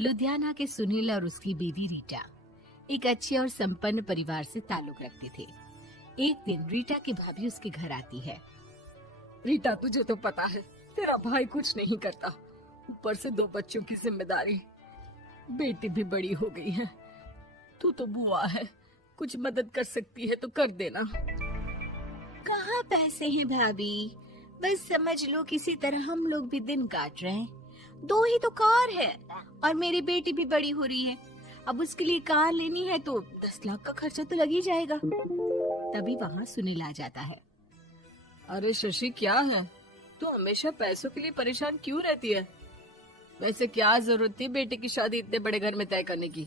लुधियाना के सुनील और उसकी बीवी रीटा एक अच्छे और संपन्न परिवार से ताल्लुक रखते थे। एक दिन रीटा की भाभी उसके घर आती है। रीटा, तुझे तो पता है तेरा भाई कुछ नहीं करता, ऊपर से 2 बच्चों की जिम्मेदारी, बेटी भी बड़ी हो गई है। तू तो बुआ है, कुछ मदद कर सकती है तो कर देना। कहाँ पैसे हैं भाभी, बस समझ लो किसी तरह हम लोग भी दिन काट रहे हैं। 2 ही तो कार है और मेरी बेटी भी बड़ी हो रही है। अब उसके लिए कार लेनी है तो 10 लाख का खर्चा तो लग ही जाएगा। तभी वहाँ सुनील आ जाता है। अरे शशि, क्या है, तू हमेशा पैसों के लिए परेशान क्यों रहती है? वैसे क्या जरूरत थी बेटे की शादी इतने बड़े घर में तय करने की?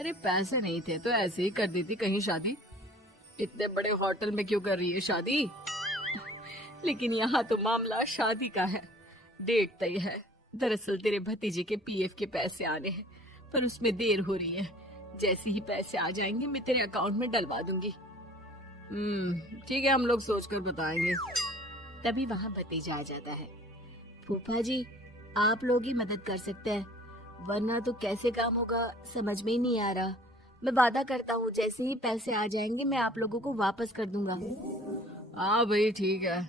अरे पैसे नहीं थे तो ऐसे ही कर देती कहीं शादी। इतने बड़े होटल में क्यों कर रही है शादी? लेकिन यहाँ तो मामला शादी का है, डेट तय है। दरअसल तेरे भतीजे के पीएफ के पैसे आने हैं, पर उसमें देर हो रही है। जैसे ही पैसे आ जाएंगे मैं तेरे अकाउंट में डलवा दूंगी। ठीक है, हम लोग सोचकर बताएंगे। तभी वहाँ भतीजा आ जाता है। फूफा जी, आप लोग ही मदद कर सकते हैं, वरना तो कैसे काम होगा समझ में ही नहीं आ रहा। मैं वादा करता हूँ जैसे ही पैसे आ जाएंगे मैं आप लोगों को वापस कर दूंगा। हाँ भाई, ठीक है।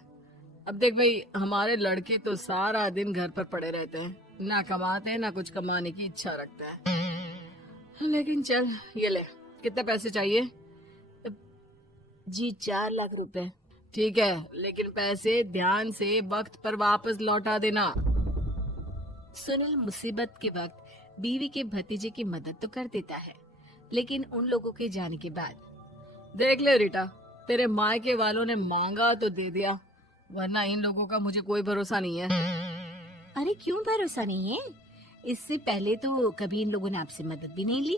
अब देख भाई, हमारे लड़के तो सारा दिन घर पर पड़े रहते हैं, ना कमाते हैं ना कुछ कमाने की इच्छा रखता है। लेकिन चल, ये ले, कितने पैसे चाहिए? जी 4 लाख रुपए। ठीक है, लेकिन पैसे ध्यान से वक्त पर वापस लौटा देना। सुनील मुसीबत के वक्त बीवी के भतीजे की मदद तो कर देता है, लेकिन उन लोगों के जाने के बाद। देख ले रीटा, तेरे मायके वालों ने मांगा तो दे दिया, वरना इन लोगों का मुझे कोई भरोसा नहीं है। अरे क्यों भरोसा नहीं है? इससे पहले तो कभी इन लोगों ने आपसे मदद भी नहीं ली।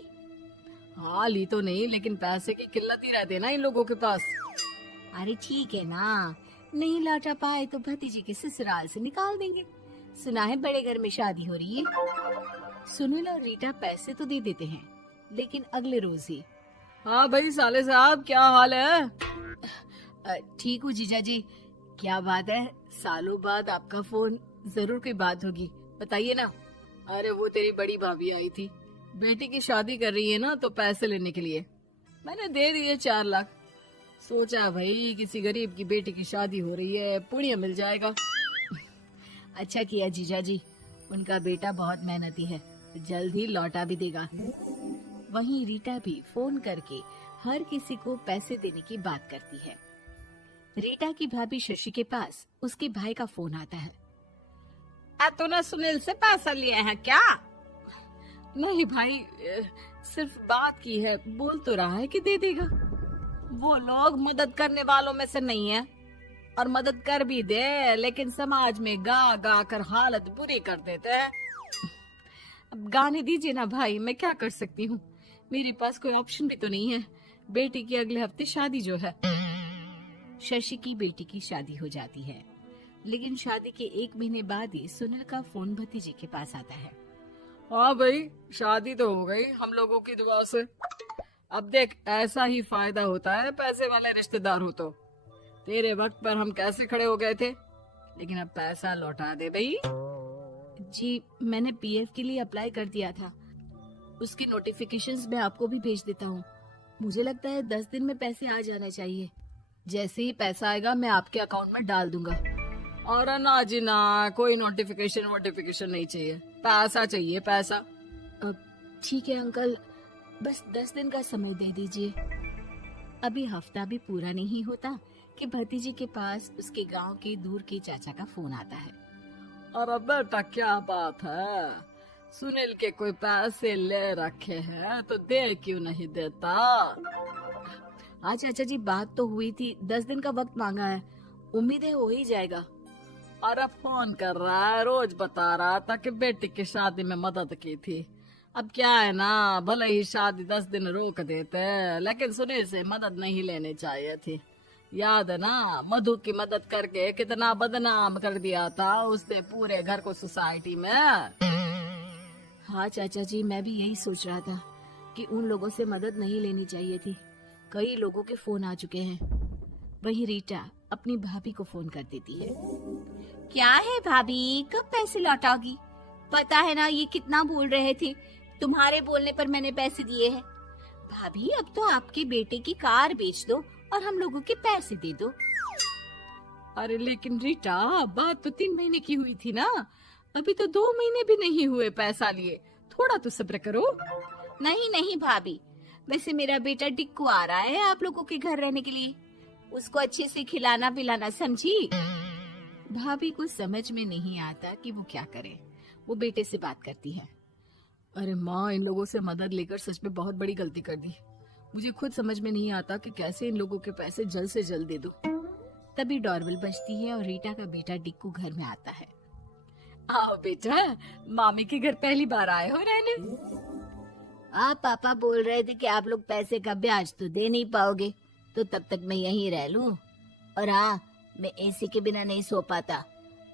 हाँ, ली तो नहीं, लेकिन पैसे की किल्लत ही रहती है ना इन लोगों के पास। अरे ठीक है ना, नहीं लौटा पाए तो भतीजे के ससुराल से निकाल देंगे। सुना है बड़े घर में शादी हो रही है। सुनील और रीटा पैसे तो दे देते हैं, लेकिन अगले रोज ही। हाँ भाई साले साहब, क्या हाल है? ठीक हूँ जीजा जी। क्या बात है, सालों बाद आपका फोन, जरूर कोई बात होगी, बताइए ना। अरे वो तेरी बड़ी भाभी आई थी, बेटी की शादी कर रही है ना, तो पैसे लेने के लिए मैंने दे दिए 4 लाख। सोचा भाई किसी गरीब की बेटी की शादी हो रही है, पुण्य मिल जाएगा। अच्छा किया जीजा जी, उनका बेटा बहुत मेहनती है, जल्द ही लौटा भी देगा। वहीं रीटा भी फोन करके हर किसी को पैसे देने की बात करती है। रीटा की भाभी शशि के पास उसके भाई का फोन आता है। तूने सुनील से पैसा लिया है क्या? नहीं भाई, सिर्फ बात की है, बोल तो रहा है कि दे देगा। वो लोग मदद करने वालों में से नहीं है, और मदद कर भी दे लेकिन समाज में गा गा कर हालत बुरी कर देते हैं। अब गाने दीजिए ना भाई, मैं क्या कर सकती हूँ, मेरे पास कोई ऑप्शन भी तो नहीं है। बेटी की अगले हफ्ते शादी जो है। शशि की बेटी की शादी हो जाती है, लेकिन शादी के 1 महीने बाद ही सुनील का फोन भतीजे के पास आता है। हाँ भाई, शादी तो हो गई हम लोगों की दुआ से। अब देख, ऐसा ही फायदा होता है पैसे वाले रिश्तेदार हो तो। तेरे वक्त पर हम कैसे खड़े हो गए थे, लेकिन अब पैसा लौटा दे भाई। जी, मैंने पीएफ के लिए अप्लाई कर दिया था, उसके नोटिफिकेशंस मैं आपको भी भेज देता हूँ। मुझे लगता है 10 दिन में पैसे आ जाना चाहिए। जैसे ही पैसा आएगा मैं आपके अकाउंट में डाल दूंगा। और ना जी ना, कोई नोटिफिकेशन नहीं चाहिए, पैसा चाहिए, पैसा। अब ठीक है अंकल, बस 10 दिन का समय दे दीजिए। अभी हफ्ता भी पूरा नहीं होता कि भतीजे के पास उसके गांव के दूर के चाचा का फोन आता है। अरे बेटा, क्या बात है, सुनील के कोई पैसे ले रखे हैं तो दे क्यों नहीं देता? हाँ चाचा जी, बात तो हुई थी, 10 दिन का वक्त मांगा है, उम्मीद है हो ही जाएगा। अरे फोन कर रहा है, रोज बता रहा था कि बेटी की शादी में मदद की थी। अब क्या है ना, भले ही शादी 10 दिन रोक देते, लेकिन सुनील से मदद नहीं लेनी चाहिए थी। याद है ना, मधु की मदद करके कितना बदनाम कर दिया था उसने पूरे घर को सोसाइटी में। हाँ चाचा जी, मैं भी यही सोच रहा था कि उन लोगों से मदद नहीं लेनी चाहिए थी। कई लोगों के फोन आ चुके हैं। वही रीटा अपनी भाभी को फोन कर देती है। क्या है भाभी, कब पैसे लौटाओगी? पता है ना ये कितना बोल रहे थे, तुम्हारे बोलने पर मैंने पैसे दिए हैं। भाभी अब तो आपके बेटे की कार बेच दो और हम लोगों के पैसे दे दो। अरे लेकिन रीटा, बात तो 3 महीने की हुई थी ना, अभी तो 2 महीने भी नहीं हुए पैसा लिए, थोड़ा तो सब्र करो। नहीं नहीं भाभी, वैसे मेरा बेटा टिक्कू आ रहा है आप लोगों के घर रहने के लिए, उसको अच्छे से खिलाना पिलाना, समझी? भाभी को समझ में नहीं आता कि वो क्या करे। वो बेटे से बात करती है। अरे माँ, इन लोगों से मदद लेकर सच में बहुत बड़ी गलती कर दी। मुझे खुद समझ में नहीं आता कि कैसे इन लोगों के पैसे जल्द से जल्द दे दूं। तभी डोरबेल बजती है और रीटा का बेटा टिक्कू घर में आता है। आओ बेटा, मामी के घर पहली बार आए हो रहने? आप पापा बोल रहे थे कि आप लोग पैसे का ब्याज तो दे नहीं पाओगे, तो तब तक मैं यहीं रह लूं। और हाँ, मैं एसी के बिना नहीं सो पाता।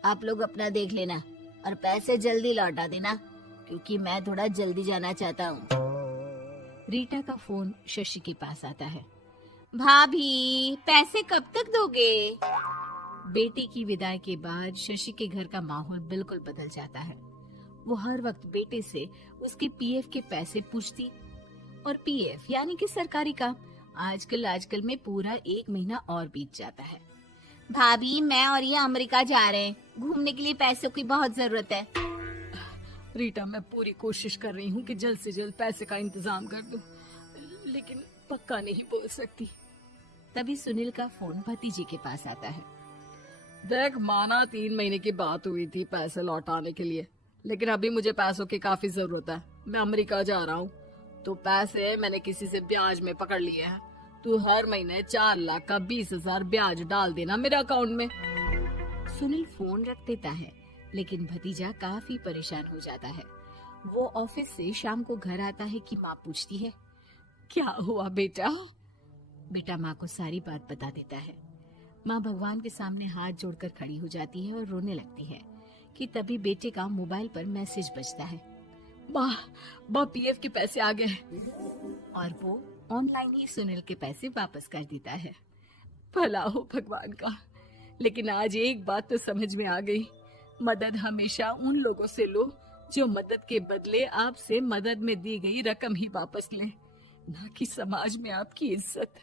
आप लोग अपना देख लेना और पैसे जल्दी लौटा देना, क्योंकि मैं थोड़ा जल्दी जाना चाहता हूँ। रीटा का फोन शशि के पास आता है। भाभी, पैसे कब तक दोगे? बेटे की विदाई के बाद शशि के घर का माहौल बिल्कुल बदल जाता है। वो हर वक्त बेटे से उसके पीएफ के पैसे पूछती, और पीएफ यानी कि सरकारी काम। आजकल में पूरा 1 महीना और बीत जाता है। भाभी, मैं और ये अमेरिका जा रहे हैं, घूमने के लिए पैसों की बहुत जरूरत है। रीटा, मैं पूरी कोशिश कर रही हूँ कि जल्द से जल्द पैसे का इंतजाम कर दूं, लेकिन पक्का नहीं बोल सकती। तभी सुनील का फोन भतीजे के पास आता है। देख माना 3 महीने की बात हुई थी पैसे लौटाने के लिए, लेकिन अभी मुझे पैसों की काफी जरूरत है। मैं अमेरिका जा रहा हूँ, तो पैसे मैंने किसी से ब्याज में पकड़ लिए हैं। तू हर महीने 4 लाख का 20,000 ब्याज डाल देना मेरे अकाउंट में। सुनील फोन रख देता है, लेकिन भतीजा काफी परेशान हो जाता है। वो ऑफिस से शाम को घर आता है कि माँ पूछती है, क्या हुआ बेटा? बेटा माँ को सारी बात बता देता है। माँ भगवान के सामने हाथ जोड़कर खड़ी हो जाती है और रोने लगती है कि तभी बेटे का मोबाइल पर मैसेज बजता है। माँ, पीएफ के पैसे आ गए। और वो ऑनलाइन ही सुनील के पैसे वापस कर देता है। भला हो भगवान का। लेकिन आज एक बात तो समझ में आ गई, मदद हमेशा उन लोगों से लो जो मदद के बदले आपसे मदद में दी गई रकम ही वापस लें, ना कि समाज में आपकी इज्जत।